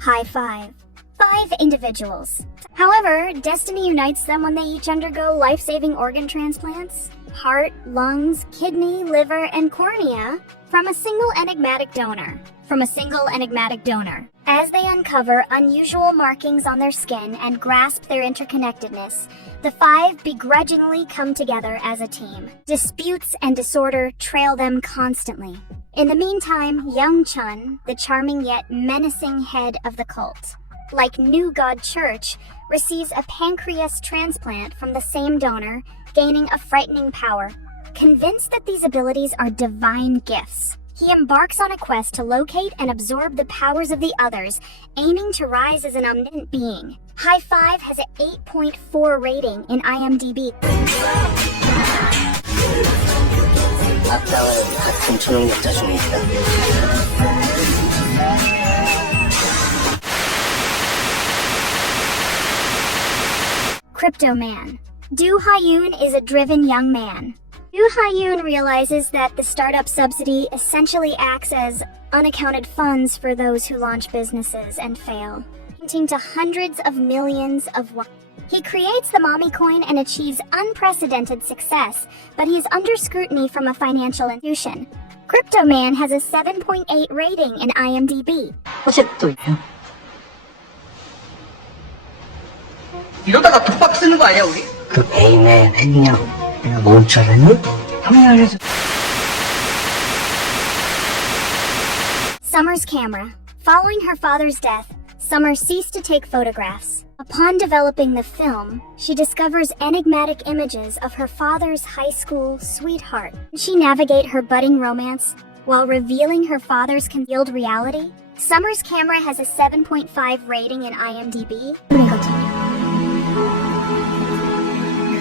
High five. 5 individuals. However, destiny unites them when they each undergo life-saving organ transplants. Heart, lungs, kidney, liver, and cornea from a single enigmatic donor. As they uncover unusual markings on their skin and grasp their interconnectedness, the 5 begrudgingly come together as a team. Disputes and disorder trail them constantly. In the meantime, young Chun, the charming yet menacing head of the cult, like New God Church, receives a pancreas transplant from the same donor, gaining a frightening power. Convinced that these abilities are divine gifts, he embarks on a quest to locate and absorb the powers of the others, aiming to rise as an omnipotent being. High Five has an 8.4 rating in IMDb. 악당은 같은 초능력자 중에 있다. Crypto Man. Do Hyun is a driven young man. Do Hyun realizes that the startup subsidy essentially acts as unaccounted funds for those who launch businesses and fail, hinting to hundreds of millions of won. He creates the mommy coin and achieves unprecedented success, but he is under scrutiny from a financial institution. Crypto Man has a 7.8 rating in IMDb. 호셉도 있냐? 이러다가 독박 쓰는 거 아니야 우리? 그 개인의 횡령 내가 뭔 줄 알았니? 형이야래서 Summer's camera. Following her father's death, Summer ceased to take photographs. Upon developing the film, she discovers enigmatic images of her father's high school sweetheart. Can she navigate her budding romance while revealing her father's concealed reality? Summer's camera has a 7.5 rating in IMDb.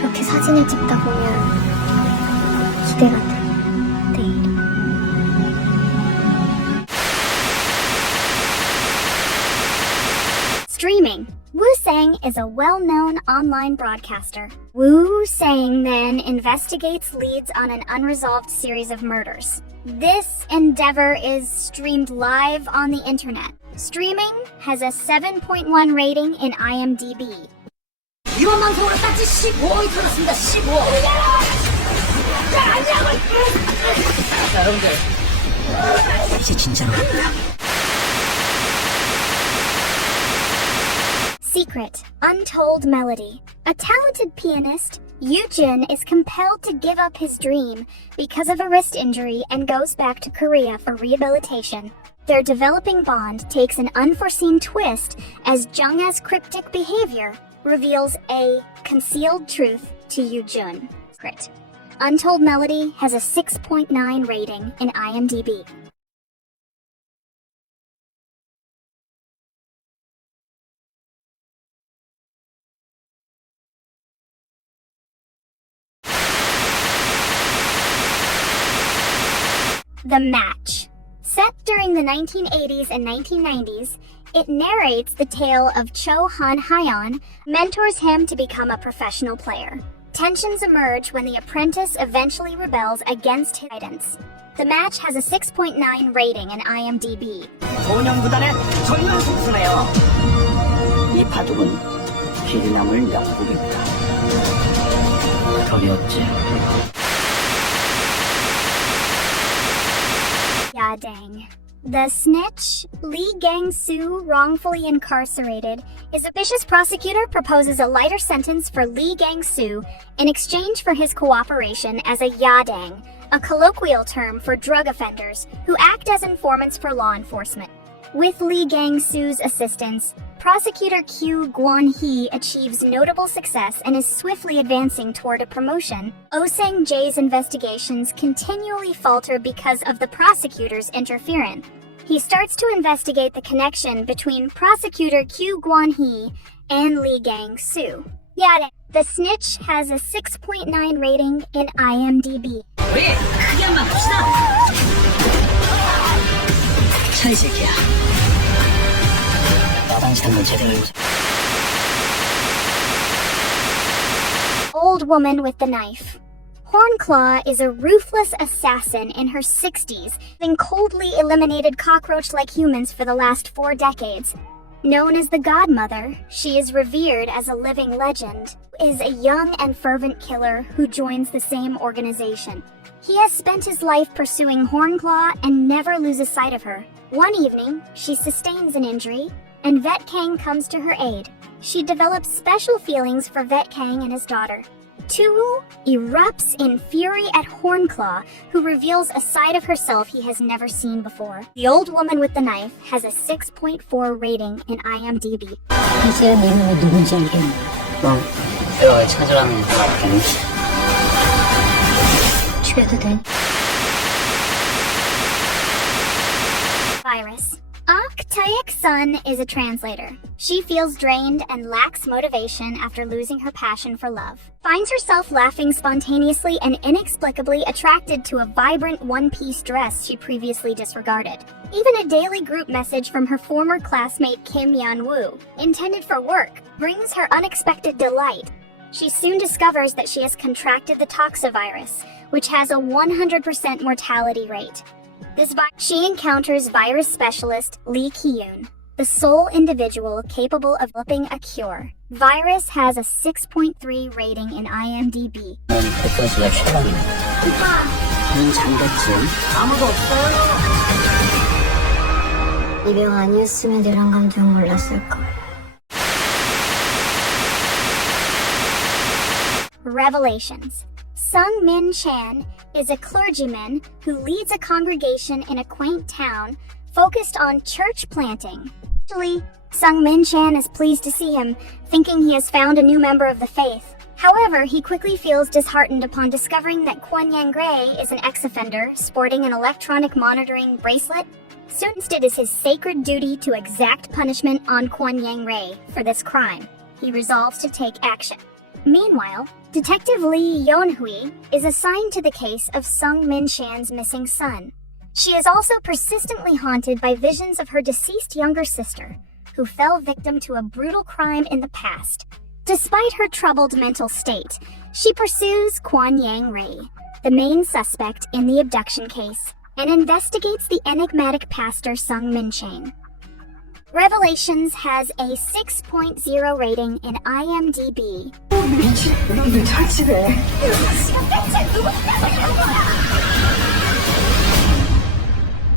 그렇게 사진을 찍다 보면 기대가 돼. 내일. Streaming. Woo Sang is a well-known online broadcaster. Woo Sang then investigates leads on an unresolved series of murders. This endeavor is streamed live on the internet. Streaming has a 7.1 rating in IMDb. 이번 방송으로 딱지 15억이 들었습니다. 15억. 자, 여러분들 이제 진짜로 갑니다. Secret, Untold Melody. A talented pianist, Yoo-jin is compelled to give up his dream because of a wrist injury and goes back to Korea for rehabilitation. Their developing bond takes an unforeseen twist as Jung-a's cryptic behavior reveals a concealed truth to Yoo-jun. Secret. Untold Melody has a 6.9 rating in IMDb. The Match. Set during the 1980s and 1990s, it narrates the tale of Cho Han Hyeon, mentors him to become a professional player. Tensions emerge when the apprentice eventually rebels against his guidance. The Match has a 6.9 rating in IMDb. 소년구단의 전면 속수네요. 이 바둑은 길이 남을 영국입니다. 거기 없지. Yadang. The snitch, Lee Gang-soo, wrongfully incarcerated, is a vicious prosecutor proposes a lighter sentence for Lee Gang-soo in exchange for his cooperation as a yadang, a colloquial term for drug offenders who act as informants for law enforcement. With Lee Gang-soo's assistance, prosecutor Kyu Gwon-hee achieves notable success and is swiftly advancing toward a promotion. Oh Sang-jae's investigations continually falter because of the prosecutor's interference. He starts to investigate the connection between prosecutor Kyu Gwon-hee and Lee Gang-soo. Yada. The Snitch has a 6.9 rating in IMDb. 우리 크게 한번 갑시다. 차 이 새끼야. 화장실 한번 제대로 해보자. Old Woman with the Knife. Hornclaw is a ruthless assassin in her 60s, having coldly eliminated cockroach-like humans for the last 4 decades. Known as the Godmother, she is revered as a living legend, is a young and fervent killer who joins the same organization. He has spent his life pursuing Hornclaw and never loses sight of her. One evening, she sustains an injury, and Vet Kang comes to her aid. She develops special feelings for Vet Kang and his daughter. Turu erupts in fury at Hornclaw, who reveals a side of herself he has never seen before. The old woman with the knife has a 6.4 rating in IMDb. 사실 이름이 누군지 알겠네. 그럼 내가 왜 찾으라는 거야? 죽여도 돼? Virus. Ok Taek's son is a translator. She feels drained and lacks motivation after losing her passion for love. Finds herself laughing spontaneously and inexplicably attracted to a vibrant one-piece dress she previously disregarded. Even a daily group message from her former classmate Kim Yeon-woo, intended for work, brings her unexpected delight. She soon discovers that she has contracted the toxovirus, which has a 100% mortality rate. She encounters virus specialist Lee Ki-yoon, the sole individual capable of developing a cure. Virus has a 6.3 rating in IMDb. 백선수가 최강이네. 넌 잠겼지? 아무도 없어요. 이 병 아니었으면 이런 감정 몰랐을 거야. Revelations. Sung Min Chan is a clergyman who leads a congregation in a quaint town focused on church planting. Actually, Sung Min Chan is pleased to see him, thinking he has found a new member of the faith. However, he quickly feels disheartened upon discovering that Kwon Yang Gray is an ex-offender sporting an electronic monitoring bracelet. Soon it is his sacred duty to exact punishment on Kwon Yang Ray for this crime. He resolves to take action. Meanwhile, Detective Lee Yeon-hui is assigned to the case of Sung Min Chan's missing son. She is also persistently haunted by visions of her deceased younger sister, who fell victim to a brutal crime in the past. Despite her troubled mental state, she pursues Kwon Yang Ray, the main suspect in the abduction case, and investigates the enigmatic pastor Sung Min Chan. Revelations has a 6.0 rating in IMDb. 미친, 너 탈출해.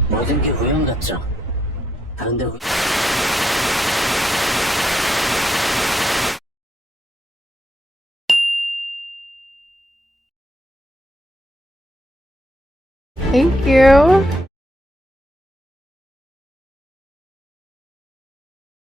모든 게 우연 같죠? 다른데 Thank you.